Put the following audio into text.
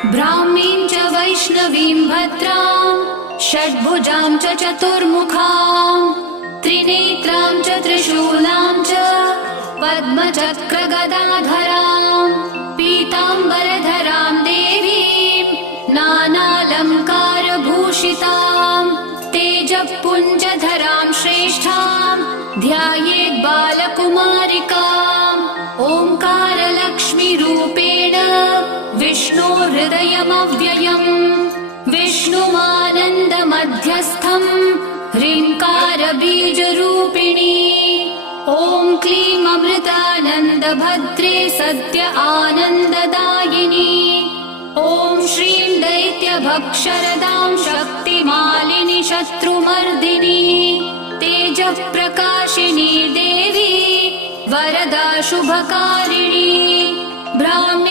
ब्राह्मीं च वैष्णवीं भद्रां षड्भुजां च चतुर्मुखां त्रिनेत्रां च त्रिशूलां च पद्मचक्रगदाधरां पीताम्बरधरां देवीं नानालङ्कारभूषितां तेजःपुञ्जधरां श्रेष्ठां ध्यायेत् बालकुमारिकाम् ओङ्कारलक्ष्मीरूपेण विष्णोर्हृदयमव्ययम् विष्णुमानन्दमध्यस्थम् ह्रीङ्कारबीजरूपिणी ॐ क्लीं अमृतानन्दभद्रे सत्य आनन्ददायिनी ॐ श्रीं दैत्यभक्षरदां शक्तिमालिनि शत्रुमर्दिनी तेजःप्रकाशिनी देवी वरदा शुभकारिणी ब्राह्मी